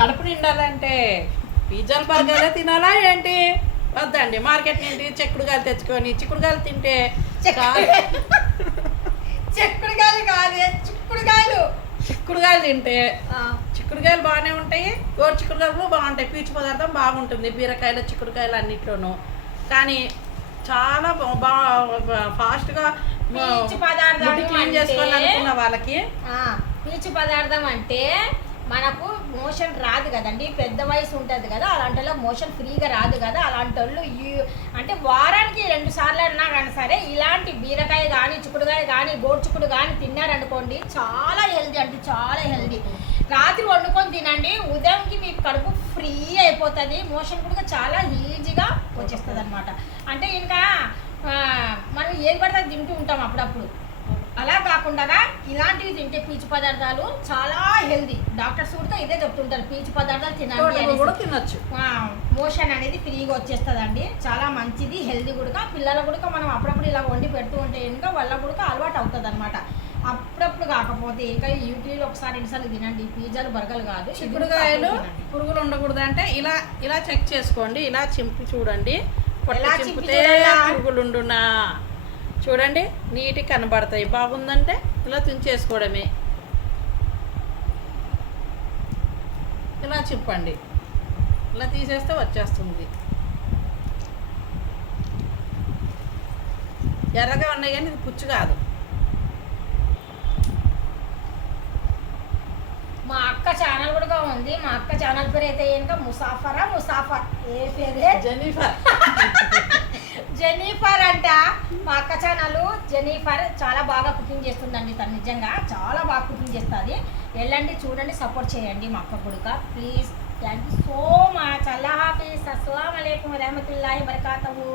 కడుపు నిండాలంటే పిజ్జాలు బర్గర్లే తినాలా ఏంటి? వద్దండి, మార్కెట్ నుండి చిక్కుడుగాయలు తెచ్చుకొని చిక్కుడుగాయలు తింటే చిక్కుడుకాయలు కాదే, చిక్కుడుకాయలు. చిక్కుడుగాయలు తింటే చిక్కుడుకాయలు బాగానే ఉంటాయి, గోరు చిక్కుడుకాయలు బాగుంటాయి, పీచు పదార్థం బాగుంటుంది బీరకాయలు చిక్కుడుకాయలు అన్నిట్లోనూ. కానీ చాలా ఫాస్ట్గా పీచు పదార్థం క్లీన్ చేసుకోవాలనుకున్న వాళ్ళకి పీచు పదార్థం అంటే మనకు మోషన్ రాదు కదండి, పెద్ద వయసు ఉంటుంది కదా, అలాంటి వాళ్ళకి మోషన్ ఫ్రీగా రాదు కదా. అలాంటి వాళ్ళు అంటే వారానికి 2 సార్లు అన్నా కానీ సరే ఇలాంటి బీరకాయ కానీ చిక్కుడుకాయ కానీ గోరుచిక్కుడు కానీ తిన్నారనుకోండి చాలా హెల్దీ, అంటే చాలా హెల్దీ. రాత్రి వండుకొని తినండి, ఉదయంకి మీకు కడుపు ఫ్రీ అయిపోతుంది, మోషన్ కూడా చాలా ఈజీగా వచ్చేస్తుంది అనమాట. అంటే ఇంకా మనం ఏది పడితే తింటూ ఉంటాం అప్పుడప్పుడు, అలా కాకుండా ఇలాంటివి తింటే పీచు పదార్థాలు చాలా హెల్దీ. డాక్టర్స్ కూడా ఇదే చెప్తుంటారు, పీచు పదార్థాలు తినచ్చు, మోషన్ అనేది ఫ్రీగా వచ్చేస్తుందండి, చాలా మంచిది, హెల్దీ కూడా. పిల్లలు కూడా మనం అప్పుడప్పుడు ఇలా వండి పెడుతూ ఉంటే ఇంకా వాళ్ళ కూడా అలవాటు అవుతుంది అనమాట. అప్పుడప్పుడు కాకపోతే ఇంకా యూట్యూబ్లో ఒకసారి 2 సార్లు తినండి, పిజ్జాలు బర్గర్లు కాదు. చిక్కుడుకాయలు పురుగులు ఉండకూడదు అంటే ఇలా ఇలా చెక్ చేసుకోండి, ఇలా చింపి చూడండి, ఎలా చింపితే పురుగులు ఉండునా చూడండి, నీట్గా కనబడతాయి. బాగుందంటే ఇలా తుంచేసుకోవడమే, ఇలా చింపండి, ఇలా తీసేస్తే వచ్చేస్తుంది. ఎర్రగా ఉన్నాయి కానీ ఇది పుచ్చు కాదు. మా అక్క ఛానల్ కూడా ఉంది, మా అక్క ఛానల్ పేరు అయితే ఇంకా ముసాఫర్ ఏ పేరే జెనిఫర్ అంట. మా అక్క ఛానల్ జెనిఫర్ చాలా బాగా కుకింగ్ చేస్తుందండి, తను నిజంగా చాలా బాగా కుకింగ్ చేస్తుంది. వెళ్ళండి చూడండి, సపోర్ట్ చేయండి మా అక్క కూడా please. Thank you so much. అల్లా హాఫీజ్. అస్సలాము అలైకుం వరహమతుల్లాహి వబరకాతుహు.